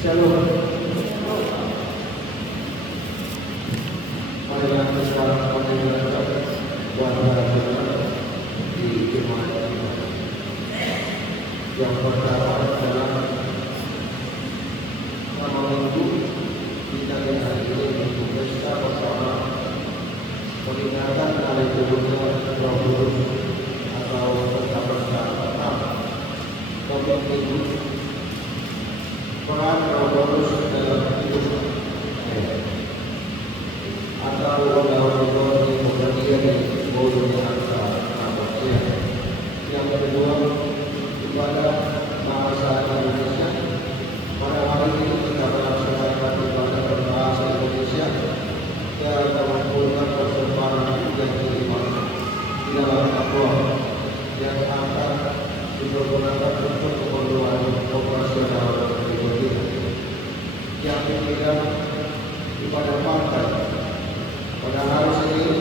Shalom. Marilah kita mendengarkan bahwa di jemaat ini yang pertama adalah nama minggu kita di hari ini untuk pesta bersama peringatan hari turunnya Roh Kudus atau pesta pertama topik minggu peran Roh Kudus dalam hidup atau dalam di kemudian bodohnya manusia. Yang kedua kepada bahasa Indonesia. Pada hari ini kita melaksanakan ibadah berbahasa Indonesia yang mengumpulkan persembahan yang kelima di dalam takwa yang akan dipergunakan untuk keperluan operasional berikutnya. Yang ketiga kepada partai. Pada hari ini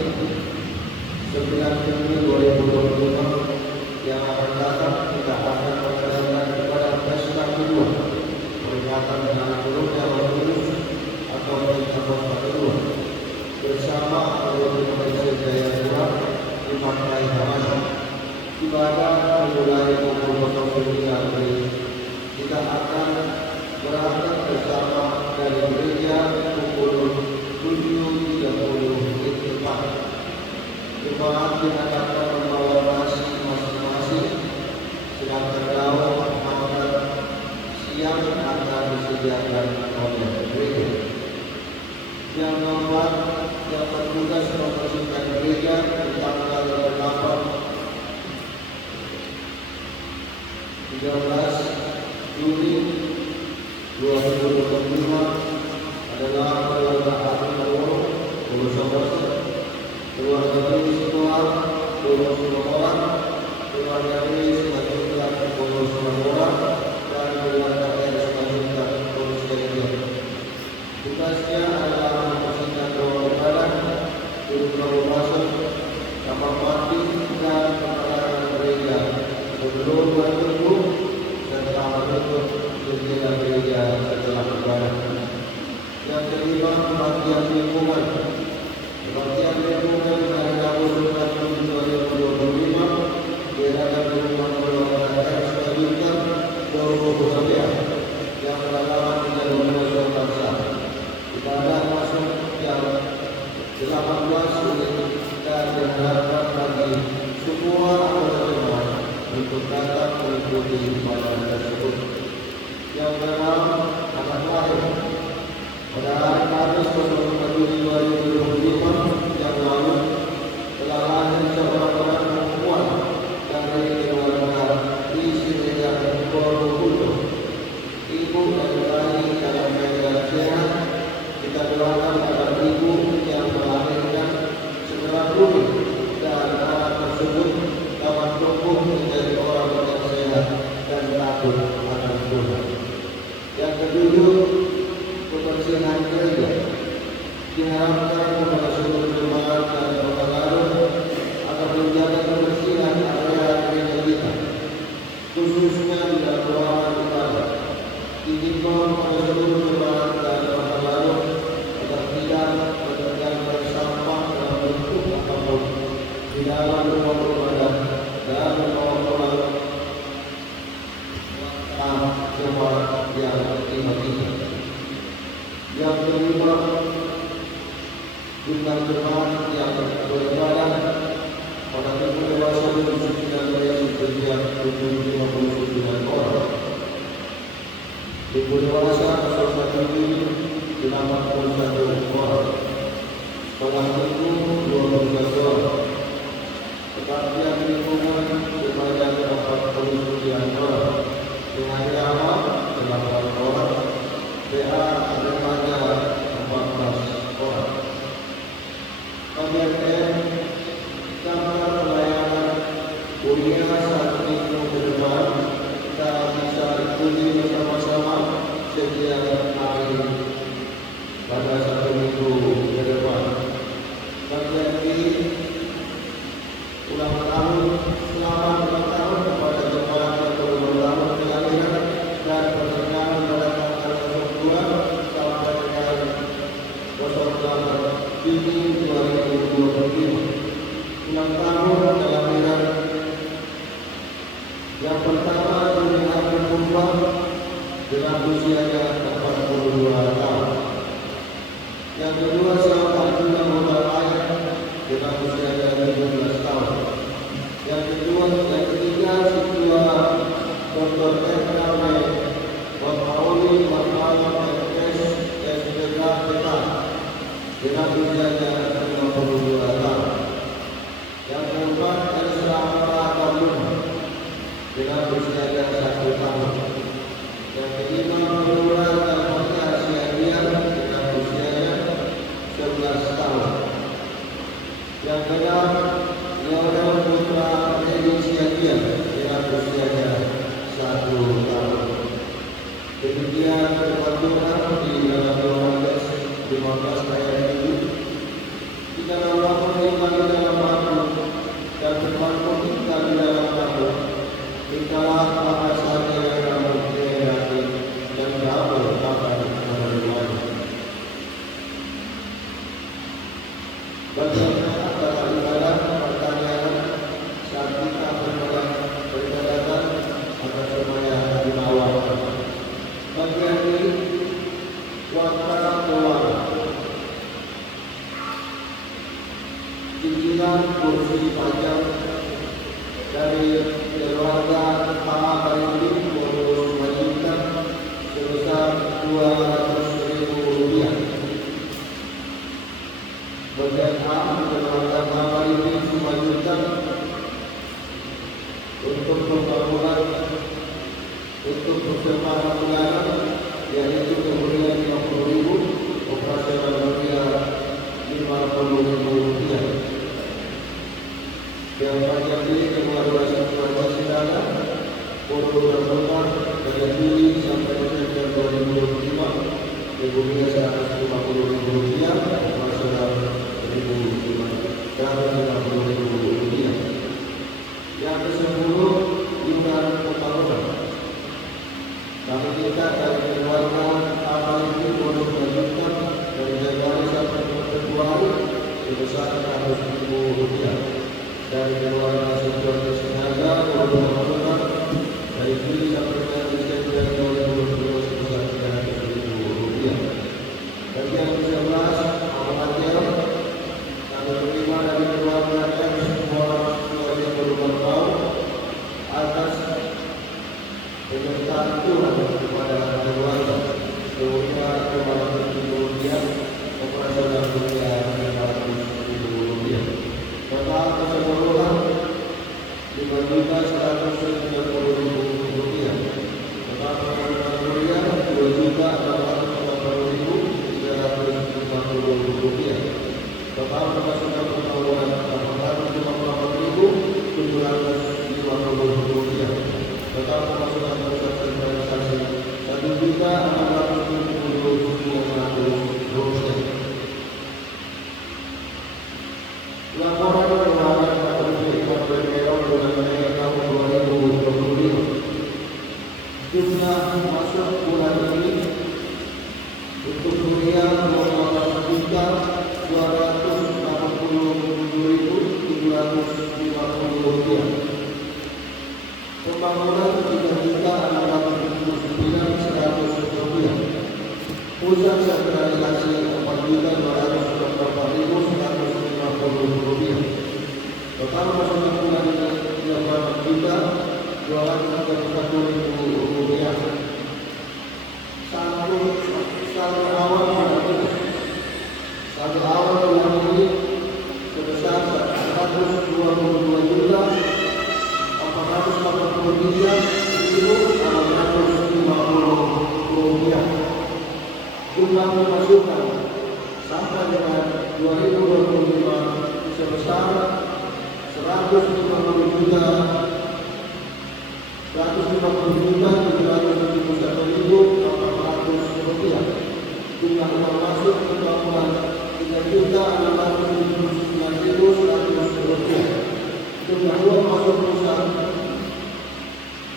9 Juni 2025 yang akan datang kita akan mengadakan kepada pesta kedua peringatan dengan turunnya Roh Kudus atau peringatan kedua bersama anggota Komisi Jayapura di Pantai Hamasan. Ibadah dimulai pukul 09.00. Kita akan berangkat bersama dari gereja pukul 7.30 tepat. Jemaat diharapkan membawa nasi masing-masing, sedangkan lauk makan siang akan disediakan oleh gereja. Yang keempat, yang bertugas membersihkan gereja di tanggal 13 Juni 2025 adalah keluarga Agung Mawar, keluarga Dewi Sitoar, 20 orang, keluarga Dewi Semajukan, 20 orang, dan keluarga Dewi Semajukan, 20 tugasnya adalah membersihkan ruang ibadah, duduk berusaha, kamar mandi, dan pengarahan gereja sebelum bertubuh serta menutup jendela gereja setelah ibadah. Yang kelima, bagian lingkungan. Bagian lingkungan pada tahun 2025 diadakan di rumah keluarga Selanjutnya Surabaya yang beralamat di Jalur Bangsa. Ibadah masuk yang 18 unit dan diharapkan bagi semua anggota jemaat untuk datang mengikuti ibadah tersebut. Yang keenam, anak lahir. Pada hari Kamis 24 Juni 2025 yang lalu telah lahir seorang anak perempuan dari keluarga di Sirian Borobudur. Ibu dan bayi dalam keadaan sehat. Kita doakan agar ibu yang melahirkan segera pulih dan anak tersebut dapat tumbuh menjadi orang yang sehat dan takut akan Tuhan. Yang ketujuh, kebersihan gereja. Diharapkan kepada seluruh jemaat dan pengaruh agar menjaga kebersihan area gereja kita, khususnya di dalam ruangan ibadah. Dihimbau kepada seluruh jemaat dan pengaruh agar tidak meninggalkan sampah dalam bentuk apapun di dalam rumah ibadah dan rumah jemaat yang dimaksudkan. Yang kelima, jumlah jemaat yang beribadah pada ibu dewasa 19 sejak 759 orang. Ibu dewasa 1 Juni 81 orang. Sekolah minggu 12 orang. Kebaktian lingkungan sebanyak 49 orang. Dengan jamaah 8 orang. PA remaja 14 orang. KBM gambar pelayanan kuliah 1 minggu ke depan kita bisa ikuti bersama-sama setiap hari pada 1 minggu ke depan. KBM ulang tahun selamat ulang tahun kepada jemaat yang berulang tahun kelahiran dan pernikahan pada tanggal tahun kelahiran. Yang pertama Nurdin Abdul Mumpar dengan usianya 42 tahun. Yang kedua Syekh Abdullah Muhammad Ayat dengan usianya 17 tahun. Yang ketiga Siswa Dr. R.K. Watauli Watalam MS SPK dengan usianya 52 tahun. Yang keempat Elsa Prakamuna dengan usianya 1 tahun. Yang kelima Nurul Al-Fatih Asyadian dengan usianya 11 tahun. Yang keenam Leonel Putra Edi Syadian dengan usianya 1 tahun. Demikian terpatuhan di dalam Yohanes 15 ayat itu. Jika Allah menerima di dalam waktu dan bermakmum kita di dalam waktu, mintalah apa saja yang kamu kehendaki dan kamu akan menerimanya. Bagaimana antara ibadah pertanyaan saat kita beribadah agar semuanya dibawakan. Bagian ini waqara keuangan. Cicilan kursi pajak dari keluarga Pak Bayu bonus wajibkan sebesar Rp200.000. Bagian A keluarga Pak Bayu wajibkan untuk pembangunan untuk persiapan bulanan yaitu kemudian Rp50.000, operasional Rp50.000. Yang pajak ini keluarga keluarga Sidana foto terbuka pada Juli sampai Desember 2025 kemudian Rp150.000, operasional Rp150.000. Yang ke-10 iuran pembangunan. Kami minta dari keluarga apa itu bonus wajibkan dari Januari sampai Februari sebesar Rp100.000. Dari keluarga Siswa Senaga bonus pembangunan dari Juli sampai Desember 2020 sebesar Rp300.000. Bagi yang ke-11 Muhammadiyah kami menerima dari keluarga M semua keluarga berubah atas penyertaan Tuhan kepada keluarga sehingga kemudian operasional dunia Rp500.000. Total keseluruhan Rp5.190.000. Total penerimaan kuliah Rp2.880.350. Total pemasukan pembangunan Rp854.750. Total pemasukan pusat organisasi Rp1.670.500. Laporan keuangan Kabupaten Berkelok bulan tahun 2025. Jumlah masuk bulan ini untuk kuliah Rp2.287.750. Pembangunan Rp3.679.100. Pusat sentralisasi Rp4.224.150. Total pemasukan bulan ini Rp2.240.000. Satu awal bulan ini sebesar Rp182.433.650. Jumlah pemasukan sampai dengan 2025 sebesar Rp150.771.800. Jumlah uang masuk ke keuangan Rp3.679.100. Jumlah uang masuk pusat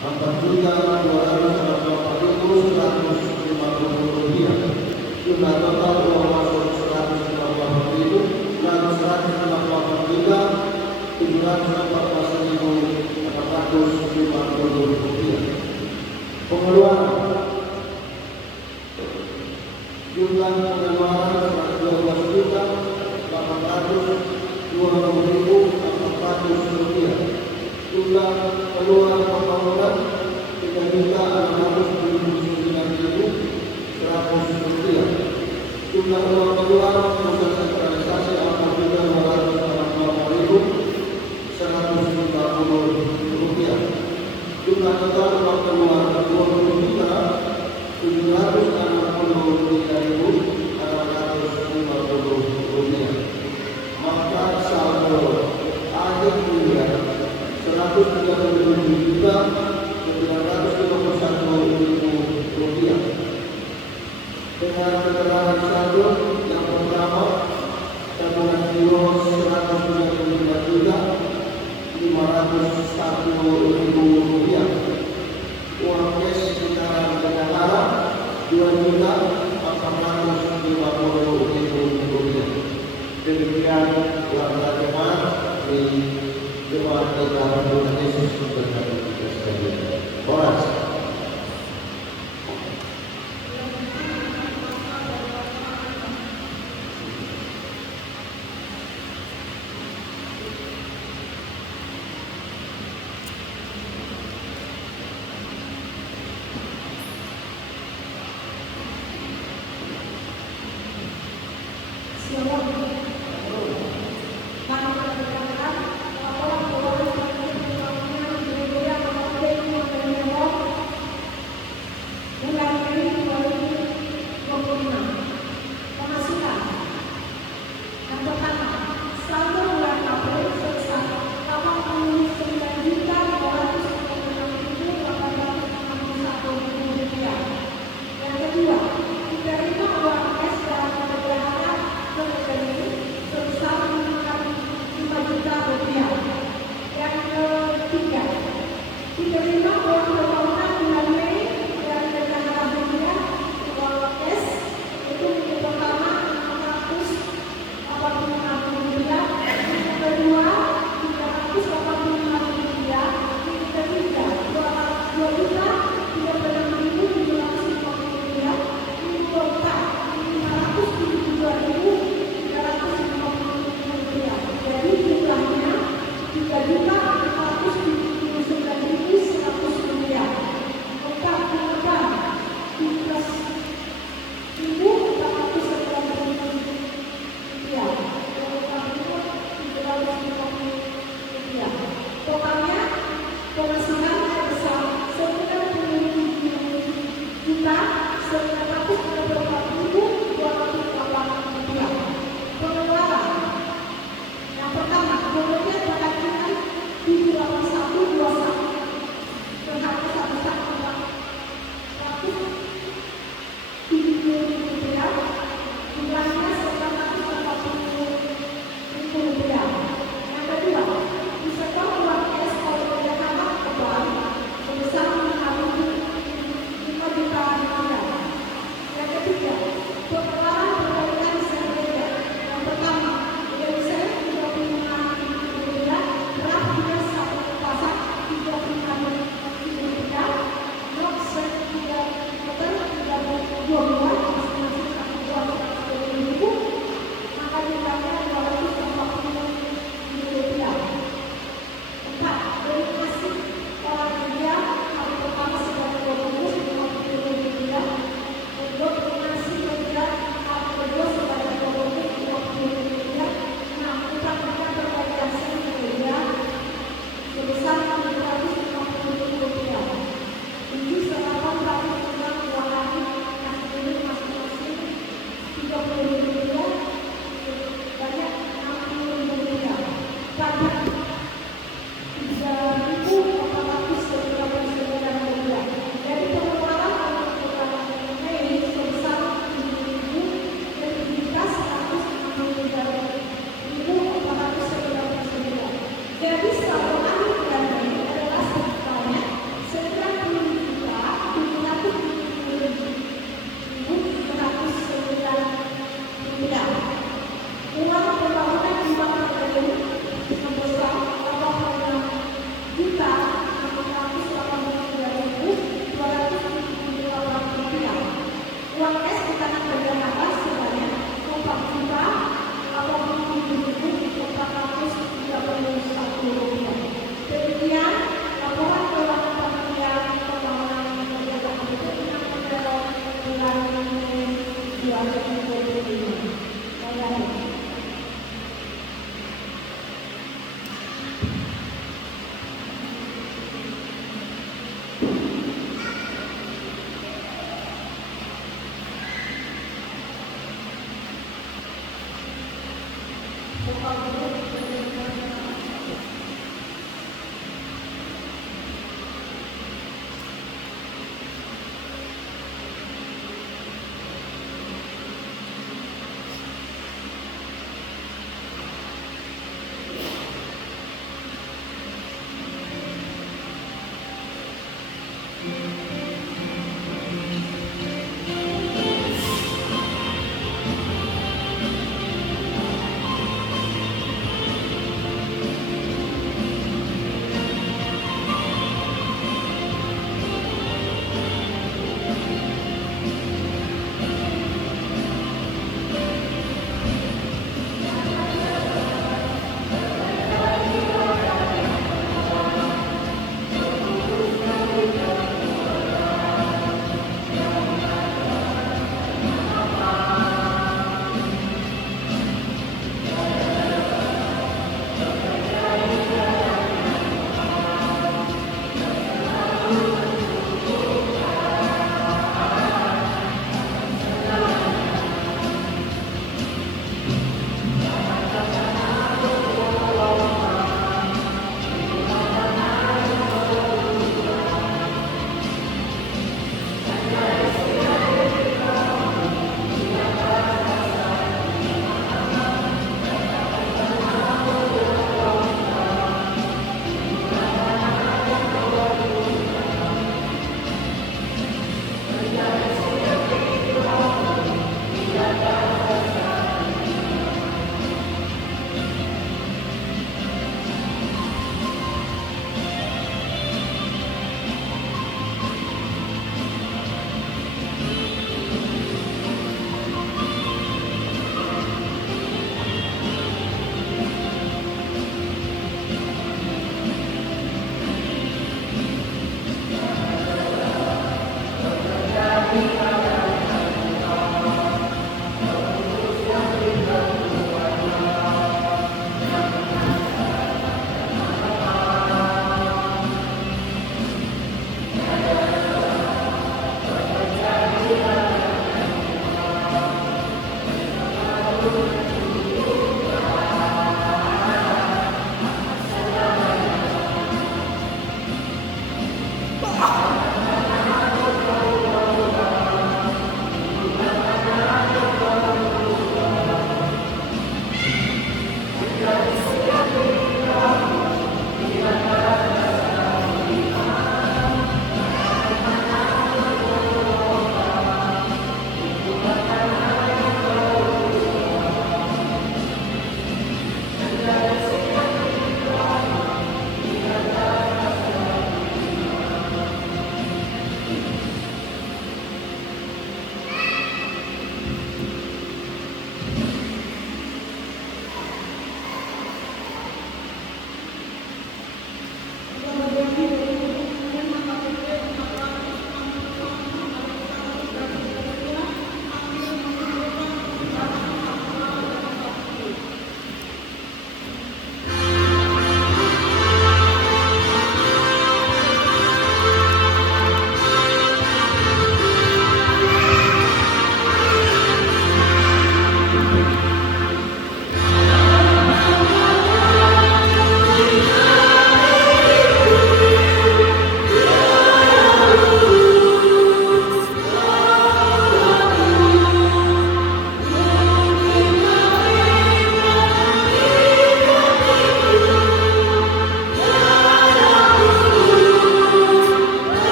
Rp4.244.150. Jumlah total uang masuk Rp158.158 Jumlah pengeluaran 12.820.400 rupiah. Jumlah keluar pembangunan 3.679.100 rupiah. Jumlah uang keluar proses sentralisasi 4.248.150 rupiah. Jumlah total uang keluar 20.763.650 rupiah. Maka saldo akhir bulan 137.951.000 rupiah. Dengan keterangan saldo yang pertama, tabungan giro 135.501.000 rupiah. Uang cash secara negara 2.450.000 rupiah. Demikian pelaksanaan jemaat di Jemaat Negara Tuhan Yesus Tuhan kita sekalian. Horas.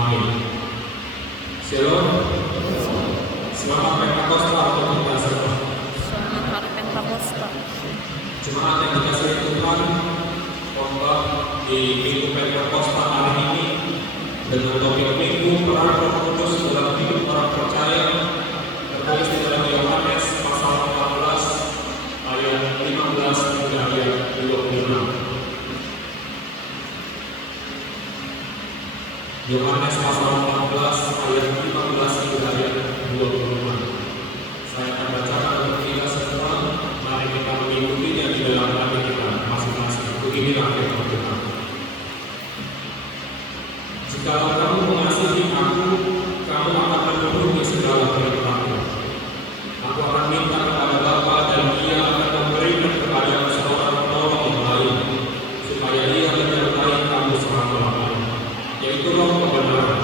Amin. Shalom. Selamat Pentakosta untuk kita semua. Selamat Hari Pentakosta. Jemaat yang dikasihi Tuhan, khotbah di Minggu Pentakosta hari ini dengan topik Minggu Peran Roh Kudus dalam hidup orang percaya, tertulis di dalam Yohanes pasal 14 ayat 15 hingga ayat 25. Yohanes pasal 14 ayat 15 hingga ayat 25. Saya akan bacakan untuk kita semua. Mari kita mengikutinya di dalam hati kita masing-masing. Beginilah firman Tuhan. Jikalau kamu mengasihi aku, kamu akan memenuhi segala perintahku. Aku akan minta kepada Bapa dan Ia akan memberikan kepada seorang penolong yang lain, supaya Ia menyertai kamu selama-lamanya, yaitu Roh kebenaran.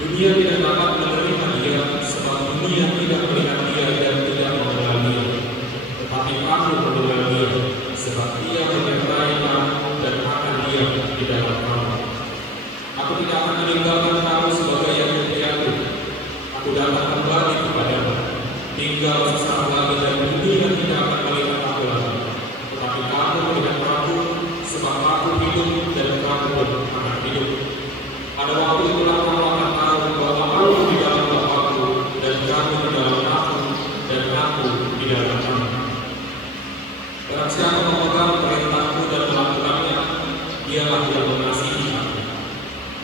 Dunia tidak dapat menerima Dia, sebab dunia tidak melihat Dia dan tidak mengenal Dia. Tetapi aku mengenal Dia, sebab Ia menyertai kamu dan akan diam di dalam kamu. Aku tidak akan meninggalkan kamu sebagai yang sendirian. Aku datang kembali kepadamu. Tinggal sesaat lagi dan dunia tidak akan melihat aku lagi. Tetapi kamu melihat aku, sebab aku hidup dan kamu pun akan hidup. Pada waktu itulah kamu akan tahu bahwa aku di dalam Bapa-Ku dan kamu di dalam aku dan aku di dalam kamu. Barang siapa memegang perintahku dan melakukannya, dialah yang mengasihi aku.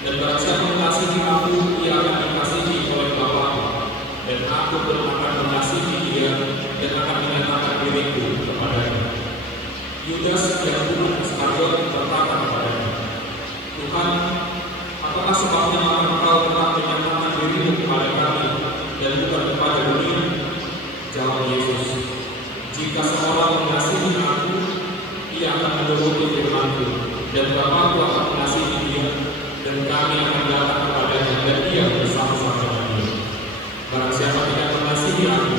Dan barang siapa mengasihi aku, ia akan dikasihi oleh Bapa-Ku. Dan aku pun akan mengasihi dia dan akan menyatakan diriku kepadanya. Yudas yang bukan Iskariot berkata kepadanya, Tuhan, apakah sebabnya engkau tetap menyatakan dirimu kepada kami dan bukan kepada dunia? Jawab Yesus, jika seorang mengasihi aku, ia akan menuruti firman-Ku, dan Bapa-Ku akan mengasihi dia, dan kami akan datang kepadanya dan dia bersama-sama dengan dia. Barang siapa tidak mengasihi aku,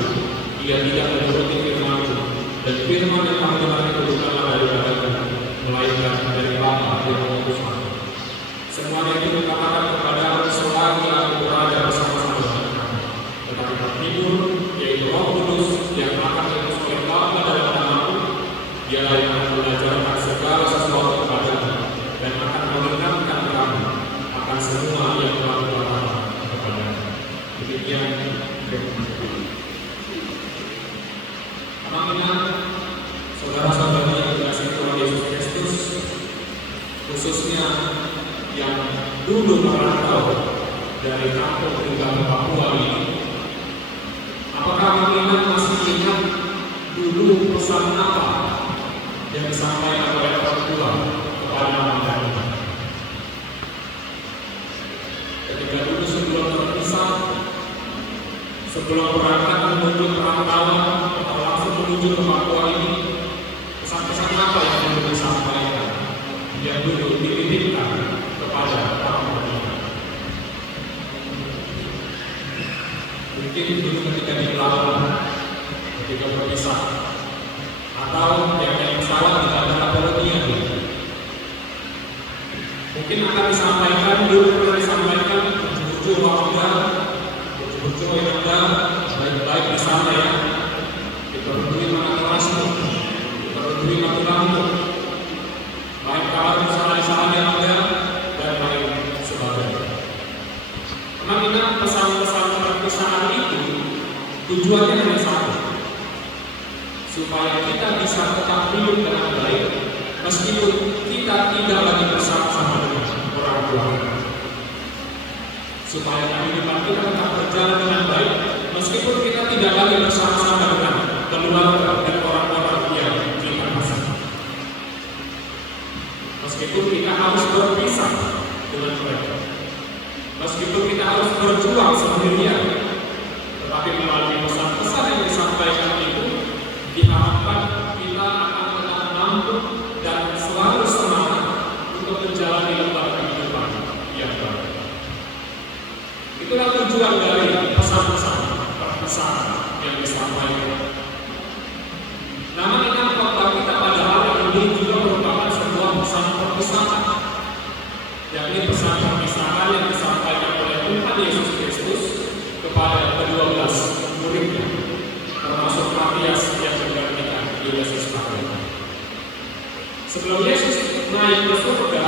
ia tidak menuruti firman-Ku, dan firman yang kamu dengar itu bukanlah daripadaku, melainkan dari Bapa yang mengutus aku. Semuanya itu dikatakan kepada aku selagi aku berada bersama-sama dengan kamu. Tetapi Penghibur, yaitu Roh Kudus yang akan diutus oleh Bapa dalam namaku, Dialah yang akan mengajarkan segala sesuatu kepadamu dan akan mengingatkan kamu akan semua yang telah kukatakan kepadamu. Demikian firman Tuhan. Amin. Saudara-saudara yang dikasihi Tuhan Yesus Kristus, khususnya yang dulu merantau dari kampung hingga ke Papua ini, apakah mengingat masih ingat dulu pesan apa yang disampaikan oleh orang tua kepada anak-anaknya? Ketika dulu sebelum terpisah, sebelum berangkat menuju perantauan atau langsung menuju ke Papua ini, pesan-pesan apa yang dulu disampaikan, yang dulu dititipkan kepada orang beriman? Mungkin dulu ketika di pelabuhan, ketika berpisah, atau yang naik pesawat di bandara Polonia, mungkin akan disampaikan, dulu pernah disampaikan bucu wakda, bucu yang ada baik-baik di sana ya, diperlui mana kerasmu, diperlui mati lampu, baik kalau misalnya yang ada dan lain sebagainya. Memang ingat pesan-pesan perpisahan itu tujuannya hanya satu, supaya kita bisa tetap hidup dengan baik meskipun kita tidak lagi bersama-sama dengan orang tua kita. Supaya kehidupan kita tetap berjalan dengan baik meskipun kita tidak lagi bersama-sama dengan keluarga dan orang-orang yang kita kasih. Meskipun kita harus berpisah dengan mereka, meskipun kita harus berjuang sendirian, tetapi melalui pesan-pesan yang disampaikan itu diharapkan kita akan tetap mampu dan selalu semangat untuk menjalani lembaga kehidupan yang baik. Itulah tujuan dari pesan-pesan perpisahan yang disampaikan. Namun ingat khotbah kita pada hari ini juga merupakan sebuah pesan perpisahan, yakni pesan perpisahan yang disampaikan Tuhan Yesus Kristus kepada ke-12 muridnya, termasuk Matias yang menggantikan Yudas Iskariot. Sebelum Yesus naik ke surga,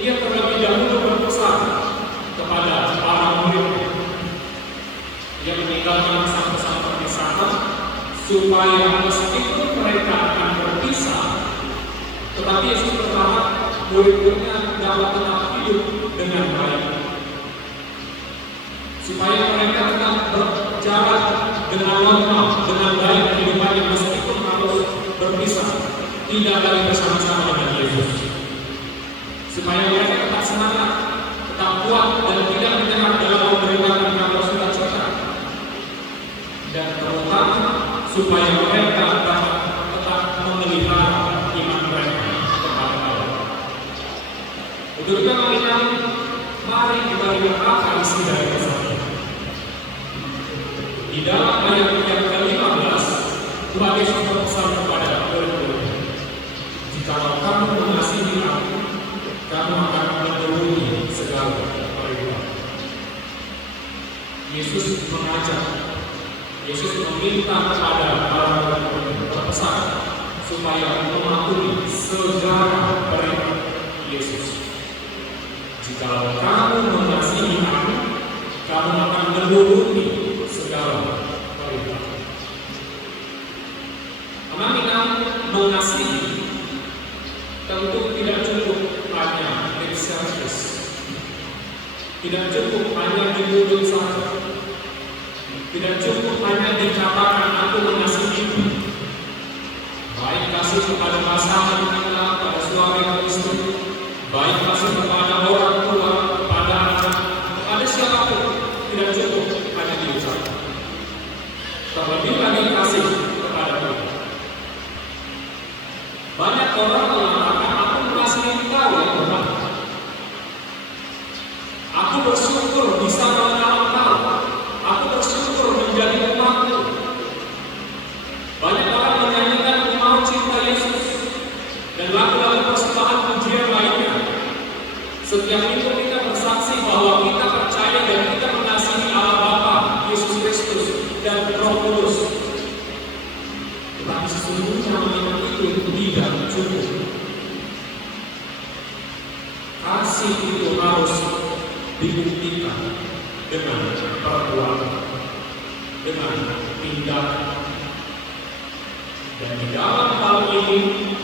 ia terlebih dahulu berpesan kepada para muridnya. Ia meninggalkan pesan-pesan perpisahan supaya meskipun mereka akan berpisah, tetapi Yesus berharap murid-muridnya dapat tetap hidup dengan baik, supaya mereka tetap berjalan dengan normal, dengan baik kehidupannya meskipun harus berpisah, tidak lagi bersama-sama dengan Yesus, supaya mereka tetap semangat, tetap kuat dan tidak menyerah dalam memberitakan kabar sukacita, dan terutama supaya mereka dapat tetap memelihara iman mereka kepada Allah. Untuk itu mari kita lihat apa isi dari pesan ini. Di dalam ayat yang ke-15, Tuhan Yesus berpesan kepada murid-muridnya, "Jikalau kamu mengasihi Aku, kamu akan menuruti segala perintah." Yesus mengajak, Yesus meminta kepada para murid-murid berpesan supaya mematuhi segala perintah Yesus. "Jikalau kamu mengasihi Aku, kamu akan menuruti segala perintah." Anak-anak, mengasihi tentu tidak cukup hanya lip service, tidak cukup hanya di mulut saja, tidak cukup hanya dikatakan aku mengasihimu. Baik kasih kepada pasangan kita, pada suami atau istri, baik kasih kepada orang tua, kepada anak, kepada siapapun, tidak cukup hanya diucapkan. Terlebih lagi kasih kepada Tuhan. Banyak orang mengatakan aku mengasihi Engkau ya Tuhan. Aku bersyukur bisa mengenal Engkau. Aku bersyukur menjadi umat-Mu. Banyak orang menyanyikan "Aku mau cinta Yesus" dan lagu-lagu persembahan pujian lainnya. Setiap minggu kita bersaksi bahwa kita percaya dan kita mengasihi Allah Bapa, Yesus Kristus, dan Roh Kudus. Tetapi sesungguhnya memang itu tidak cukup. Kasih itu harus dibuktikan dengan perbuatan, dengan tindakan. Dan di dalam hal ini,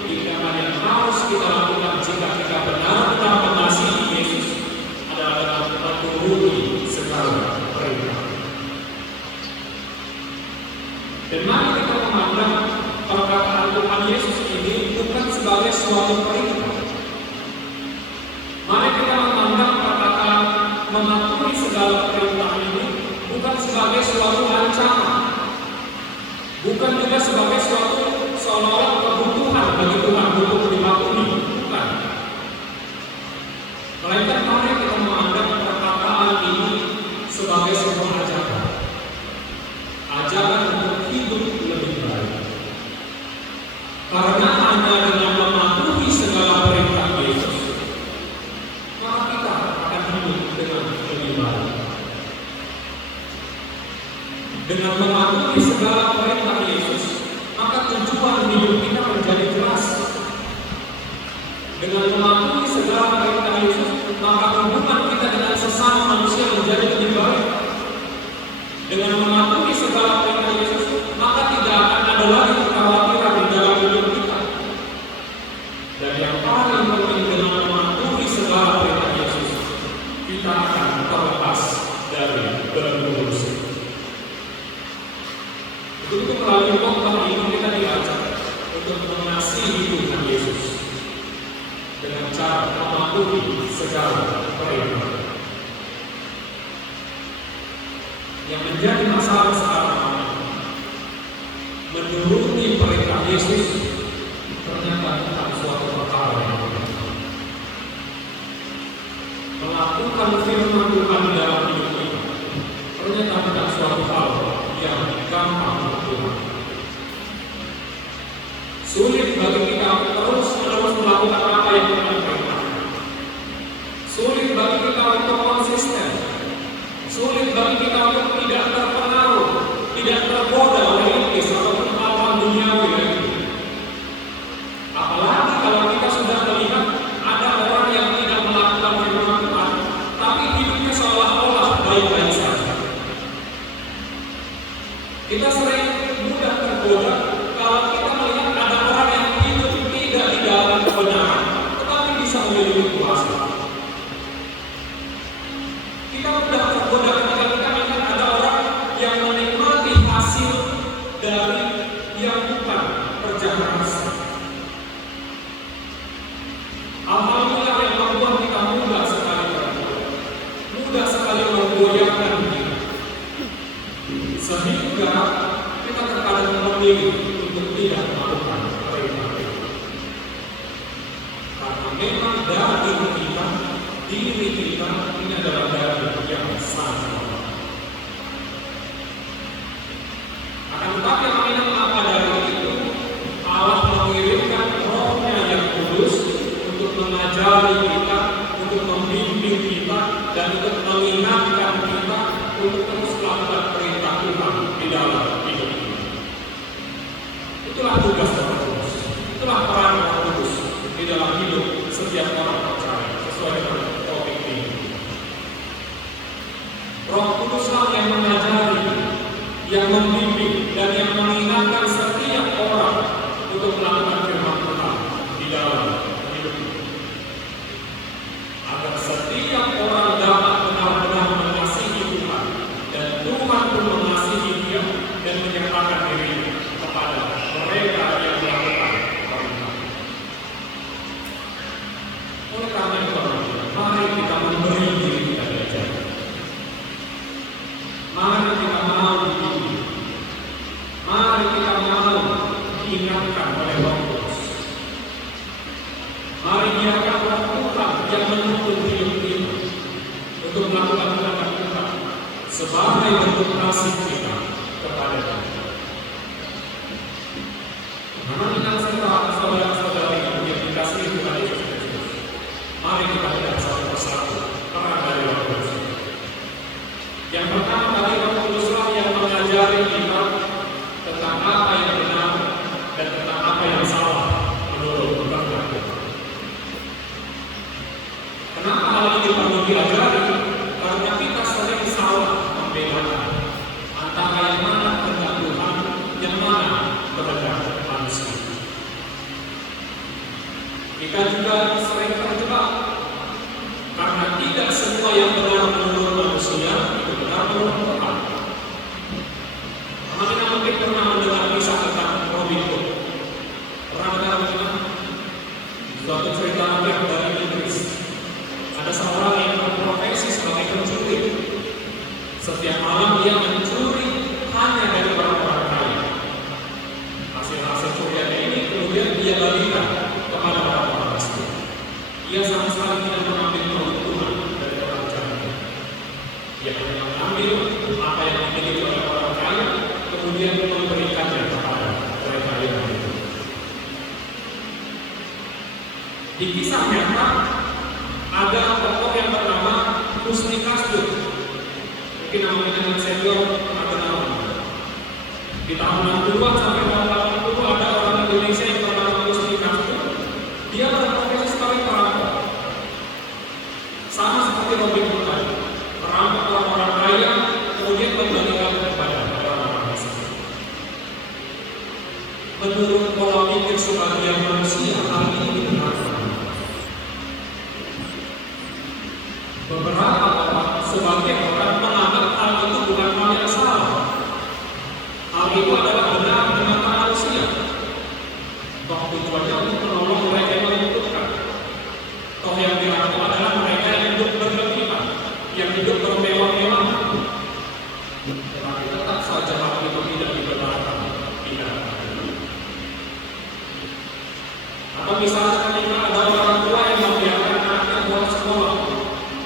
tindakan yang harus kita lakukan jika kita benar-benar mengasihi Yesus adalah menuruti segala perintah. Dan mari kita memandang perkataan Tuhan Yesus ini bukan sebagai suatu perintah. Mari kita memandang perkataan mematuhi segala perintah ini bukan sebagai suatu ancaman, bukan juga sebagai suatu seolah-olah kebutuhan bagi Tuhan untuk dipatuhi, bukan. Melainkan mari kita memandang perkataan ini sebagai sebuah ajakan, ajakan untuk hidup lebih baik. Karena hanya dengan mematuhi segala perintah Yesus, maka kita akan hidup dengan lebih baik. Dengan mematuhi segala perintah Yesus, maka tujuan hidup kita menjadi jelas. Dengan mematuhi segala perintah Yesus, maka hubungan kita dengan sesama manusia menjadi lebih baik. Dengan mematuhi segala perintah Yesus, maka tidak akan ada lagi kekhawatiran di dalam hidup kita. Dan yang paling penting, dengan mematuhi segala perintah Yesus, kita akan terlepas dari belenggu dosa. Untuk melalui khotbah ini kita diajak untuk mengasihi Tuhan Yesus dengan cara mematuhi segala perintah. Yang menjadi masalah sekarang, menuruti perintah Yesus ternyata bukan suatu perkara yang mudah. Melakukan firman Tuhan dalam hidup kita ternyata bukan suatu hal yang gampang untuk Tuhan. Sulit bagi kita terus-menerus melakukan apa yang Tuhan perintahkan. Sulit bagi kita untuk konsisten tergoda ketika kita melihat ada orang yang menikmati hasil dari yang bukan kerja keras. Hal-hal inilah yang membuat kita mudah sekali tergoda, mudah sekali menggoyahkan diri, sehingga kita terkadang memilih untuk tidak melakukan perintah Tuhan. Karena memang daging kita, diri kita ini adalah daging yang sangat lemah. Akan tetapi yang kita mengapa dari itu, Allah mengirimkan Roh-Nya yang kudus untuk mengajari kita, untuk membimbing kita, dan untuk mengingatkan kita untuk terus melakukan perintah Tuhan di dalam hidup kita. Itulah tugas Roh Kudus, itulah peran Roh Kudus di dalam hidup setiap orang percaya sesuai dengan topik ini. Roh Kuduslah yang mengajari, yang membimbing, dan yang mengingatkan setiap orang untuk melakukan firman Tuhan di dalam hidup kita. Agar setiap orang dapat benar-benar mengasihi Tuhan, dan Tuhan pun mengasihi dia dan menyerahkan diri kepada mereka yang melakukan perintah. Oleh karena itu, mari kita memberi diri kita belajar. Mari kita mau dibimbing. Mari kita mau diingatkan oleh Roh Kudus. Mari biarkan Roh Tuhan yang menuntun hidup kita untuk melakukan kehendak Tuhan sebagai bentuk kasih kita kepada Dia. Mengenai saudara-saudari yang dikasihi Tuhan Yesus Kristus, mari kita lihat satu persatu peran dari Roh Kudus. Yang pertama, dari Roh Kuduslah yang mengajari kita tentang apa yang benar dan tentang apa yang salah menurut kehendak Tuhan. Kenapa hal ini perlu diajari? Karena kita sering salah membedakan antara yang mana kehendak Tuhan, yang mana kehendak manusia. Kita juga sering terjebak karena tidak semua yang benar menurut manusia itu benar menurut Tuhan. Teman-teman mungkin pernah mendengar kisah tentang Robin Hood. Pernah dengar bagaimana? Suatu cerita yang dari Inggris. Ada seorang yang berprofesi sebagai pencuri. Setiap malam dia mencuri hanya dari orang-orang kaya. Hasil-hasil curiannya ini kemudian dia bagikan kepada orang-orang miskin. Ia sama sekali tidak mengambil keuntungan dari orang janda. Dia hanya mengambil apa yang dimiliki oleh orang kaya, kemudian memberikannya kepada mereka yang memiliki. Di kisah nyata ada tokoh yang bernama Husni Kasdur. Mungkin namanya dengan senior atau nama. Di tahun 60-an sampai tahun 80 ada orang Indonesia yang bernama Husni Kasdur. Dia berprofesi sebagai perampok. Sama seperti Robin Hood tadi, merampok orang-orang kaya, kemudian membagikan kepada orang-orang miskin. Menurut pola pikir sebagian manusia, hal ini dibenarkan. Beberapa orang, sebagian orang menganggap hal itu bukan hal yang salah. Hal itu adalah benar di mata manusia. Toh tujuannya untuk menolong mereka yang membutuhkan. Toh yang dirampok adalah mereka yang hidup berlebihan, yang hidup bermewah-mewahan. Tetapi tetap saja hal itu tidak dibenarkan. Tidak. Atau misalnya ketika ada orang tua yang membiarkan anaknya bolos sekolah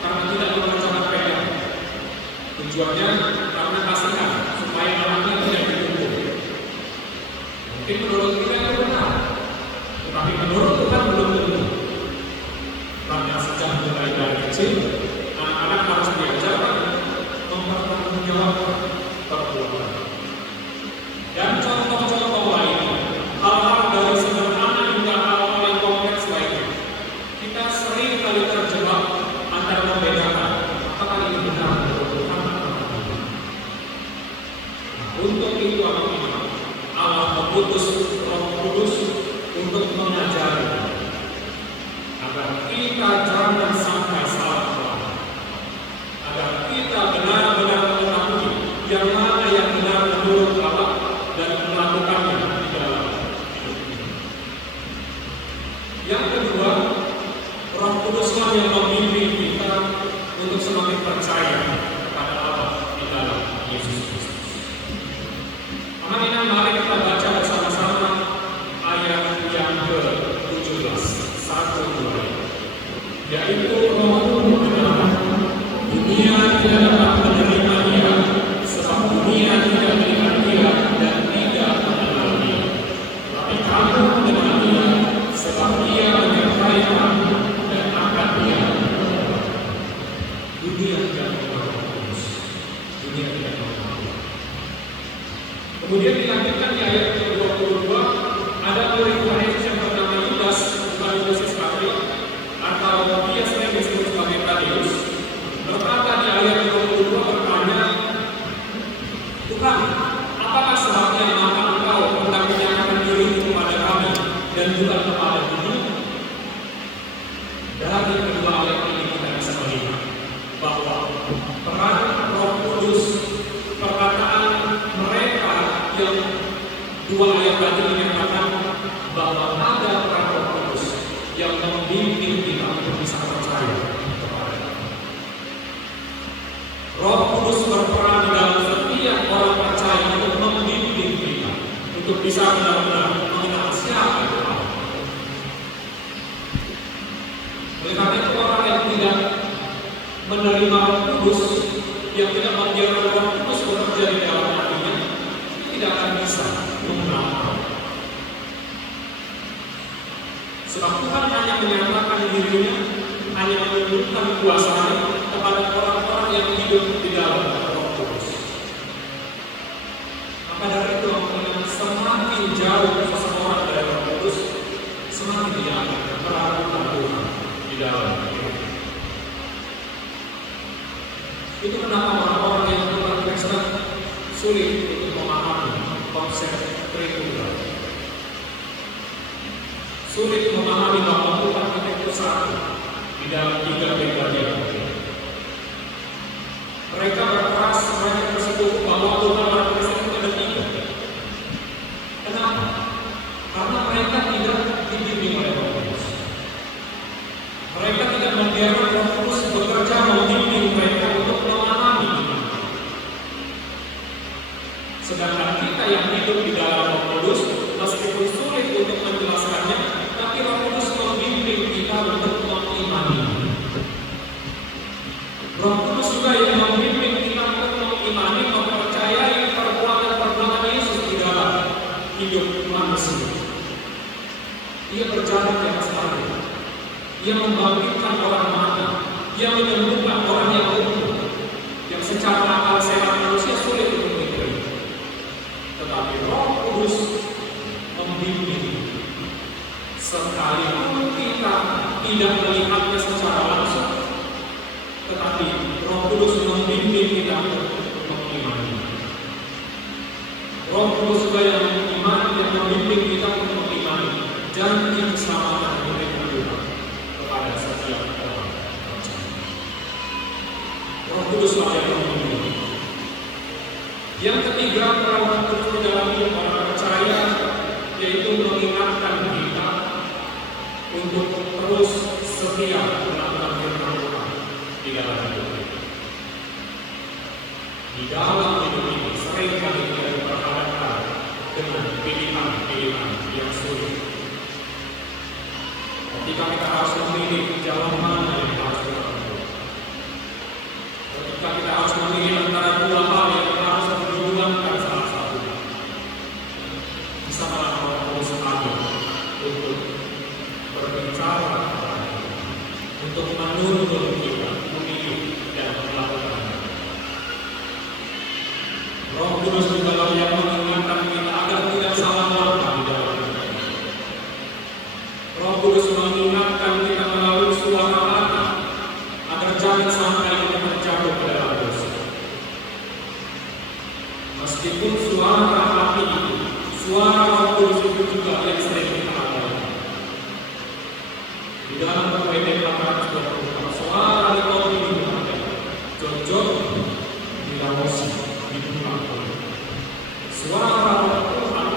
karena tidak mengerjakan PR. Tujuannya karena kasihan supaya anaknya tidak dituntut. Mungkin menurut kita itu benar, tetapi menurut Tuhan belum tentu. Karena sejak mulai dari kecil, anak-anak harus diajarkan mempertanggungjawabkan perbuatan. Dan contoh-contoh lainnya, hal-hal dari sederhana hingga hal-hal yang kompleks lainnya, kita sering kali terjebak antara membedakan apakah ini benar menurut Tuhan atau tidak. Untuk itu Allah mengutus Roh Kudus untuk mengajari agar kita jangan sampai salah paham, agar kita benar Yesus Kristus. Anak-anak, mari kita baca bersama-sama ayat yang ke-17, 1-2, yaitu Roh berkata, dunia tidak dapat menerima Dia, sebab dunia tidak melihat Dia dan tidak mengenal Dia. Tapi kamu mengenal Dia, sebab Dia menyertai kamu dan akan Dia menolong. Dunia tidak mengenal Kristus, dunia tidak mengenal Dia. Kemudian dilanjutkan di ayat ke-22, ada murid Yesus yang bernama Yudas, bukan Yudas Iskariot, atau dia sering disebut sebagai Tadeus, berkata di ayat ke-22 bertanya, Tuhan, apakah sebabnya maka Engkau hendak menyatakan diri kepada kami dan juga kepada dunia? Dari kedua ayat ini kita bisa melihat bahwa peran Roh Kudus, perkataan mereka yang dua ayat tadi menyatakan bahwa ada peran Roh Kudus yang membimbing kita untuk bisa percaya kepada Dia. Roh Kudus berperan di dalam setiap orang percaya untuk membimbing kita untuk bisa benar-benar mengenal siapa Tuhan. Oleh karena itu orang yang tidak menerima Roh Kudus, yang tidak membiarkan Roh Kudus bekerja di dalam hatinya, tidak akan bisa mengenal Allah. Sebab Tuhan hanya menyatakan dirinya, hanya menunjukkan kuasa-Nya kepada orang-orang yang hidup di dalam Roh Kudus. Maka dari itu, semakin jauh seseorang dari Roh Kudus, semakin dia akan meragukan Tuhan di dalam hidupnya. Itu kenapa orang-orang yang bukan Kristen sulit untuk memahami konsep Tritunggal. Sulit memahami bahwa Tuhan itu satu di dalam tiga pribadi yang berbeda. Mereka berkeras, mereka tersebut bahwa Tuhan itu ada tiga. Kenapa? Karena mereka tidak dibimbing oleh Roh Kudus. Mereka tidak membiarkan Roh Kudus bekerja membimbing mereka untuk memahami iman. Sedangkan kita yang hidup di dalam Roh Kudus, meskipun sulit untuk menjelaskannya, tapi Roh Kudus membimbing kita untuk mengimani. Roh Kudus juga yang membimbing kita untuk mengimani, mempercayai perbuatan-perbuatan Yesus di dalam hidup manusia. Ia berjalan di atas air. Ia membangkitkan orang mati. Ia menyembuhkan orang yang lumpuh, yang secara akal sehat manusia sulit untuk diterima. Tetapi Roh Kudus membimbing. Sekalipun kita tidak melihatnya secara langsung, tetapi Roh Kudus membimbing kita untuk mengimani. Roh Kudus juga yang mengimani dan membimbing kita untuk mengimani janji keselamatan yang diberikan Tuhan kepada setiap orang percaya. Roh Kudus yang membimbing. Yang ketiga, peran Roh Kudus di dalam hidup orang percaya yaitu mengingatkan kita untuk terus setia melakukan firman Tuhan di dalam hidup kita. Di dalam hidup ini sering kali kita diperhadapkan dengan pilihan-pilihan yang sulit. Ketika kita harus memilih jalan mana yang harus kita tempuh. Ketika kita harus memilih antara dua hal yang harus diperjuangkan salah satunya. Bisa Roh Kudus hadir untuk berbicara, untuk menuntun kita memilih dan melakukannya. Roh Kudus juga yang mengingatkan kita agar tidak salah langkah di dalam hidup. Roh Kudus mengingatkan kita melalui suara hati agar jangan sampai kita terjatuh ke dalam dosa. Meskipun suara hati itu, suara Roh Kudus itu juga yang sering kita alami. Di dalam PPT 424, suara di kopi itu ada, cocok di lamosi, di dunia. Suara Roh Tuhan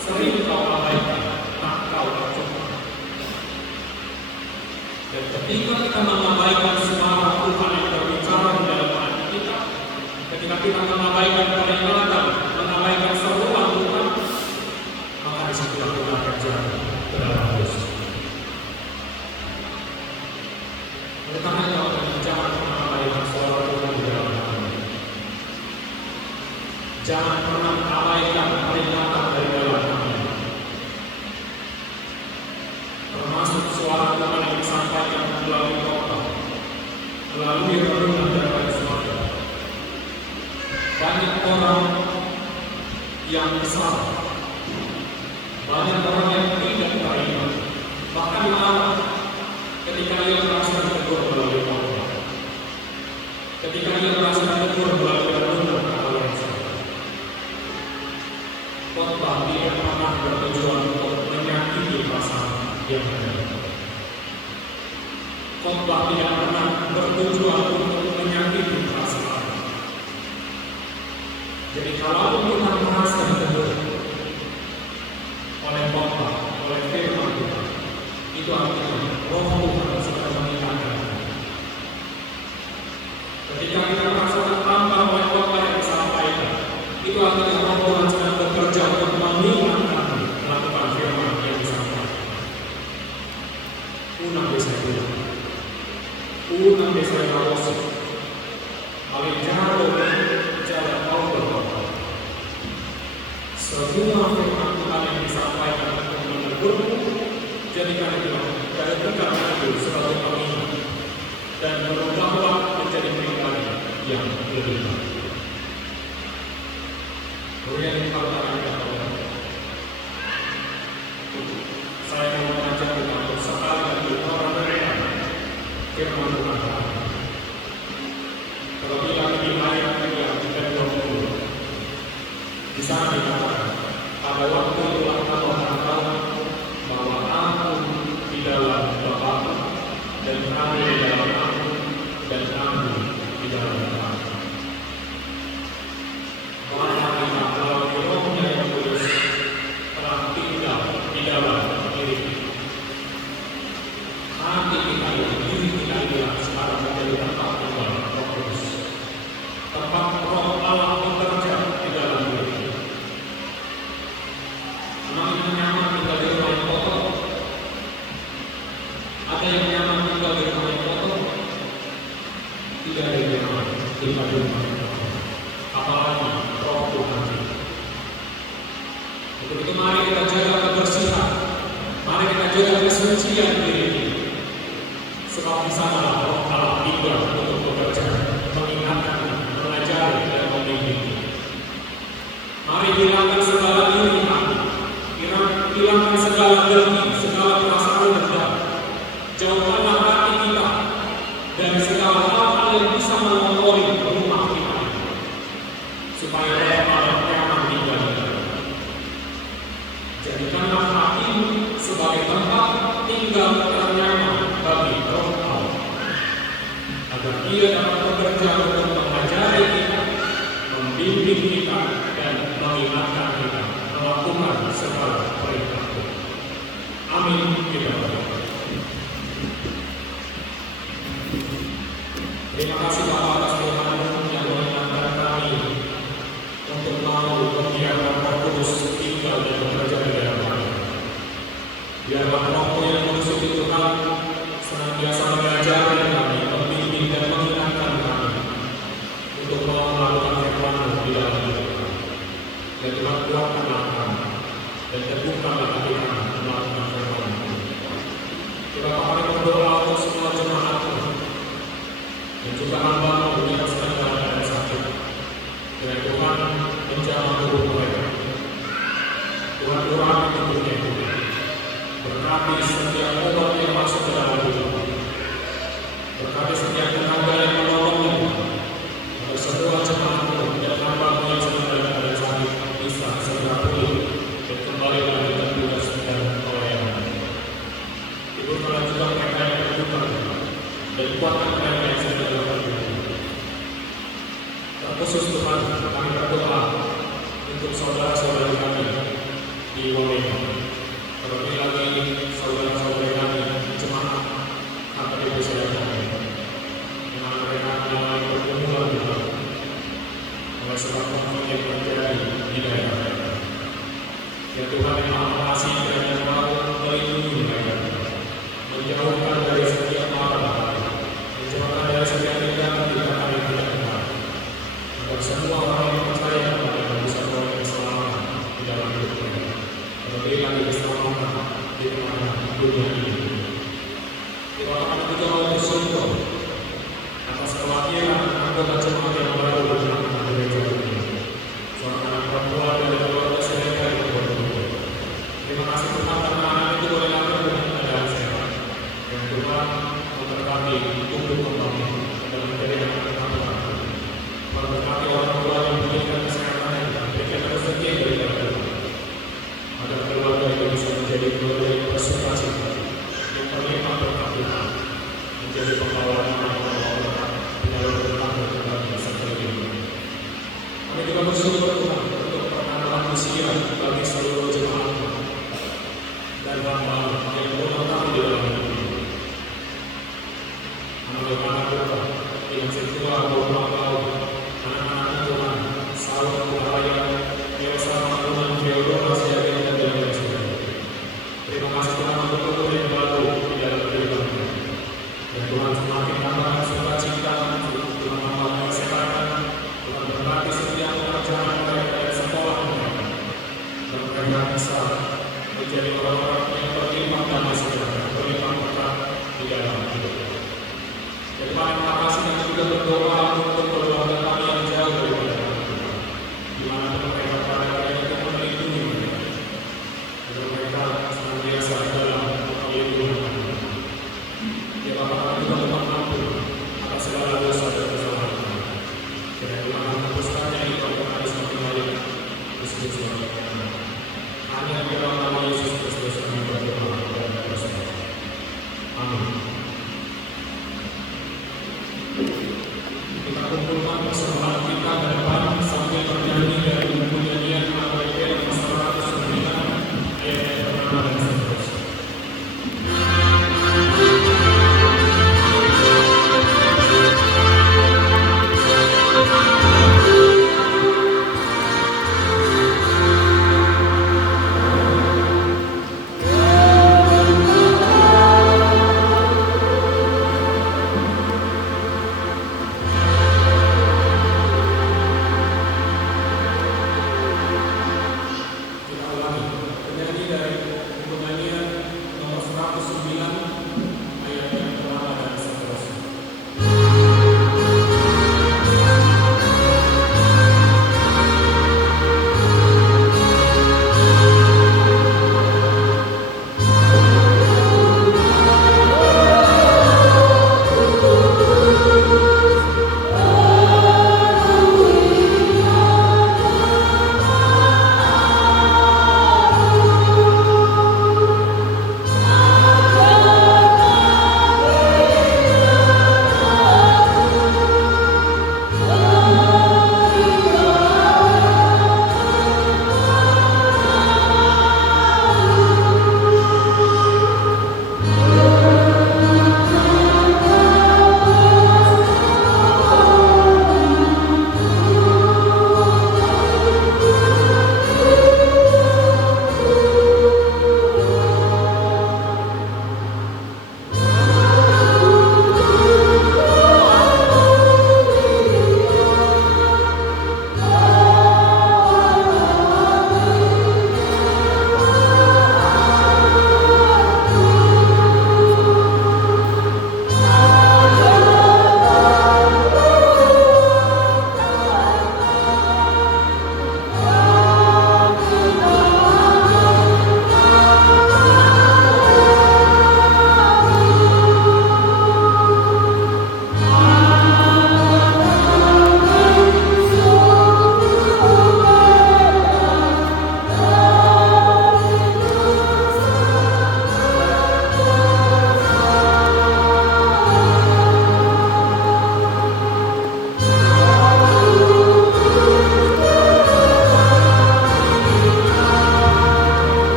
sering kau abaikan, tak kau percuma. Dan ketika kita mengabaikan suara Tuhan yang berbicara di dalam hati kita, ketika kita mengabaikan Jangan pernah abaikan peringatan dari dalam hati, termasuk suara Tuhan yang disampaikan melalui khotbah, melalui renungan dari surga. Banyak orang yang salah, banyak orang yang tidak beriman, bahkan marah ketika ia merasa ditegur melalui khotbah, ketika ia merasa ditegur melalui renungan atau yang salah. Khotbah tidak pernah bertujuan untuk menyakiti perasaan yang ada. Khotbah tidak pernah bertujuan untuk menyakiti perasaan. Jadi kalau Tuhan merasa ditegur oleh khotbah, oleh firman Tuhan, itu artinya Roh Tuhan sedang mengingatkan. Ketika kita merasa tertampar oleh khotbah yang disampaikan, itu artinya Roh Tuhan sedang bekerja untuk mengingatkan melakukan firman yang disampaikan. Unang desa itu, unang desa yang Alejaro jalan Allah. Semua firman Tuhan yang disampaikan untuk menegurmu, jadikan itu sebagai pengingat dan berubahlah menjadi pribadi yang lebih baik. Kemudian saya mau mengajak kita untuk sekali lagi orang beriman firman Tuhan. Terlebih lagi di ayat yang ke-20, di sana dikatakan, pada waktu itulah kamu akan tahu bahwa aku di dalam Bapa dan kamu di dalam aku dan kamu di dalam Bapa. Orang yang kita melalui Rohnya yang kudus telah tinggal di dalam diri kita. Hati kita yang diri kita inilah sekarang menjadi tempat tinggal Roh Kudus, tempat Roh Allah bekerja di dalam diri kita. Memang nyaman tinggal di rumah yang kotor. Ada yang nyaman tinggal di rumah yang kotor? Tidak ada yang nyaman tinggal di rumah yang kotor. Apalagi Roh Tuhan kita. Untuk itu mari kita jaga kebersihan, mari kita jaga kesucian diri kita. Sebab di sana Roh Allah tinggal untuk bekerja, mengingatkan, mengajari dan membimbing. Mari hilangkan segala iri hati, hilangkan segala dengki, segala perasaan dendam. Jauhkanlah hati kita dari segala hal yang bisa mengotori rumah kita, supaya Roh Allah nyaman tinggal di dalam. Jadikanlah hatimu sebagai tempat tinggal ternyaman bagi Roh Allah, agar Ia dapat bekerja untuk mengajari kita, membimbing kita, dan mengingatkan kita melakukan segala perintah Tuhan. Amin. Kita berdoa. Terima kasih Bapa atas firman-Mu yang mengingatkan kami untuk mau membiarkan Roh Kudus tinggal dan bekerja di dalam kami. Biarlah Roh yang kudus itu Tuhan senantiasa mengajari kami, membimbing dan mengingatkan kami untuk mau melakukan firman-Mu di dalam hidup kami. Dan Tuhan kuatkanlah kami dan teguhkanlah hati kami melakukan firman-Mu. Kita kami berdoa untuk semua jemaat dan juga hamba-Mu yang sedang dalam keadaan sakit. Dengan Tuhan menjamah tubuh mereka. Tuhan kurangi tubuhnya Tuhan. Berkati setiap obat yang masuk ke dalam tubuh. Berkati setiap tenaga yang menolongnya Tuhan. Agar semua jemaat-Mu dan hamba-Mu yang sedang dalam keadaan sakit bisa segera pulih dan kembali lagi ke tugas dan pelayanan. Hidupkanlah juga mereka yang terluka dan kuatkan mereka yang sedang dalam keadaan. Terkhusus Tuhan, kami berdoa untuk saudara-saudara kami di Wamena. Terlebih lagi saudara-saudara kami jemaat HKBP Sayakami, di mana mereka mengalami pergumulan Tuhan oleh sebab konflik yang terjadi di daerah mereka. Ya Tuhan yang Maha Pengasih dan yang mau melindungi mereka, menjauhkan dari setiap mara bahaya, menjauhkan dari setiap tindakan yang tidak benar, agar semua orang yang percaya kepada saudara jemaat yang baru berjamaah gereja ini. Seorang anak perempuan dari keluarga Sereka di Pondok. Terima kasih Tuhan karena anak itu boleh lahir dengan keadaan sehat. Dan Tuhan memberkati tumbuh kembang dalam menjadi anak Tuhan. Memberkati orang tua yang memberikan kesehatan dan berikan rezeki dari Tuhan. Agar keluarga itu bisa menjadi keluarga yang bersukacita, yang terlibat berkat Tuhan, menjadi pengawal orang-orang penyalur berkat Tuhan serta hidup. Kami juga bersyukur Tuhan untuk penambahan usia bagi seluruh jemaat dan hamba yang berulang tahun di dalam hidup. Anak-anak Tuhan yang setua 20 tahun, anak-anak Tuhan, Saul Buhaya, Elsa Marunan, Theodora Siaga, dan lain-lain. Terima kasih Tuhan untuk umur yang baru di dalam kehidupan kami. Dan Tuhan semakin tambahkan sukacita, Tuhan tambahkan kesehatan, Tuhan berkati setiap pekerjaan mereka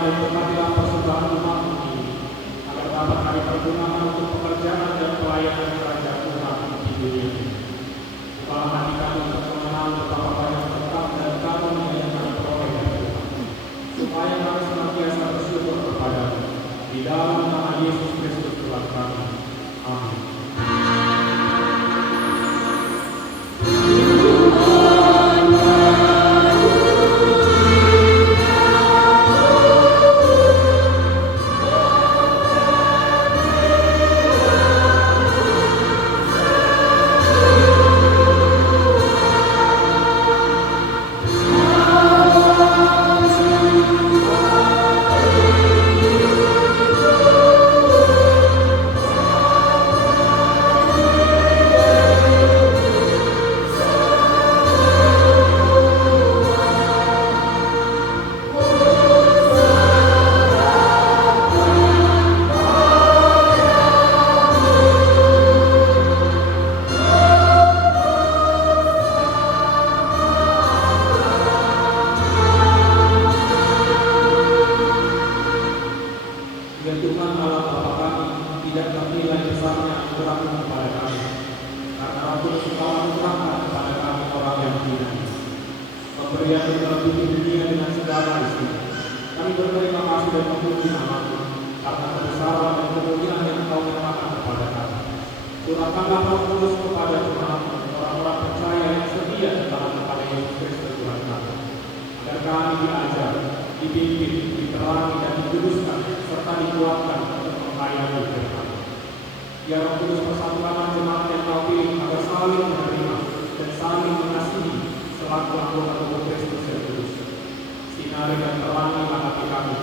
dan berkatilah persembahan umat ini, agar dapat kami pergunakan untuk pekerjaan dan pelayanan kerajaan Tuhan di dunia ini. Bukalah hati kami untuk mengenal betapa banyak berkat dan karunia yang kami peroleh dari Tuhan, supaya kami senantiasa bersyukur kepada-Mu. Di dalam nama Yesus Kristus Tuhan kami. Amin. Ya Tuhan Allah Bapa kami, tidak ternilai besarnya anugerah-Mu kepada kami, karena Engkau suka anugerahkan kepada kami orang yang hina. Pemberian melebihi dunia dengan segala isi. Kami berterima kasih dan memuji nama-Mu, karena kebesaran dan kemuliaan yang Engkau nyatakan kepada kami. Curahkanlah Roh Kudus kepada jemaat-Mu, orang-orang percaya yang setia di dalam kepada Yesus Kristus Tuhan kami, agar kami diajar, dipimpin, diterangi dan dikuduskan, serta dikuatkan untuk melayani firman. Ya Roh Kudus, persatukan jemaat yang Kau pilih agar saling menerima dan saling mengasihi selaku anggota tubuh Kristus yang kudus. Sinari dan terangilah hati kami,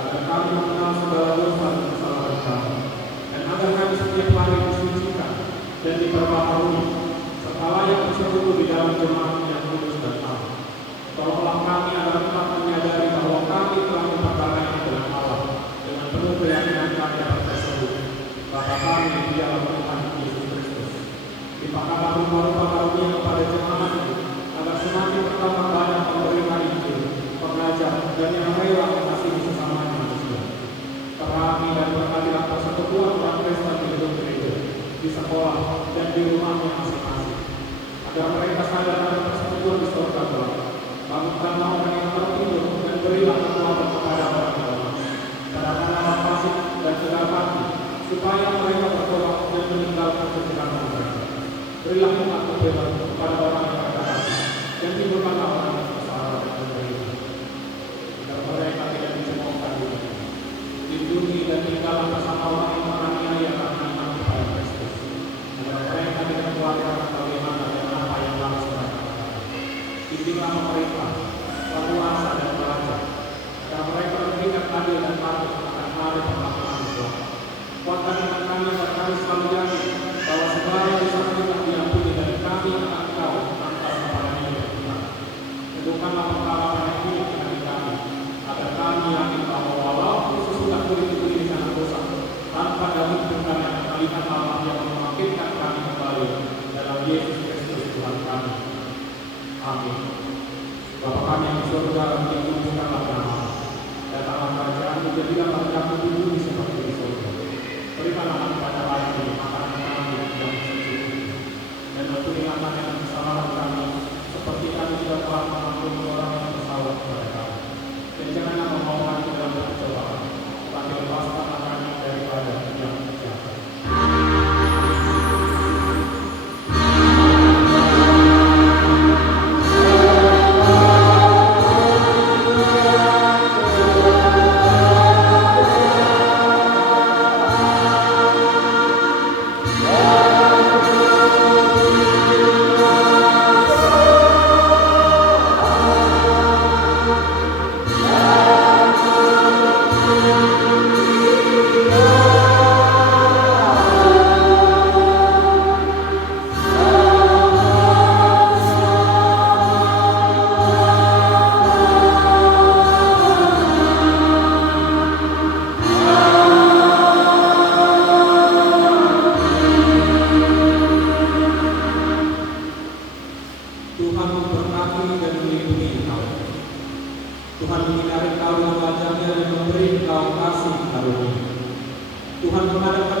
agar kami mengenal segala dosa dan kesalahan kami, dan agar kami setiap hari disucikan dan diperbaharui, serta layak bersekutu di dalam jemaat yang kudus dan aman. Tolonglah kami agar tetap menyadari bahwa kami telah memperbaraikan dengan Allah dengan penuh keyakinan kami dapat tersebut. Bapa kami di dalam Tuhan Yesus Kristus, limpahkanlah rupa-rupa karunia kepada jemaat-Mu, agar semakin bertambah banyak pemberi Injil, pengajar, dan yang rela mengasihi sesama manusia. Terangi dan berkatilah persekutuan orang Kristen di gedung gereja, di sekolah, dan di rumahnya masing-masing, agar mereka sadar akan persekutuan di surga kelak. Bangunkanlah orang yang tertidur dan berilah kekuatan kepada orang lemah. Serahkanlah fasik dan segala supaya mereka bertobat dan meninggalkan kejahatan mereka. Berilah hikmat kebebasan kepada orang yang rendah hati, dan timbulkanlah orang yang bersalah dan menderita, agar mereka tidak dicemoohkan dunia. Lindungi dan tinggallah bersama orang yang menganiaya karena iman kepada Kristus, agar mereka tidak keluarkan bagaimana dan apa yang telah mereka. Bimbinglah mereka, penguasa dan pelajar, agar mereka bertindak adil dan patuh akan hari perlakuan Tuhan. Kuatkan dengan kami agar kami selalu yakin bahwa segala yang disangsikan diampuni, dan kami akan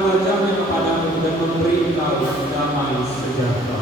wajahnya kepadamu dan memberi engkau damai sejahtera.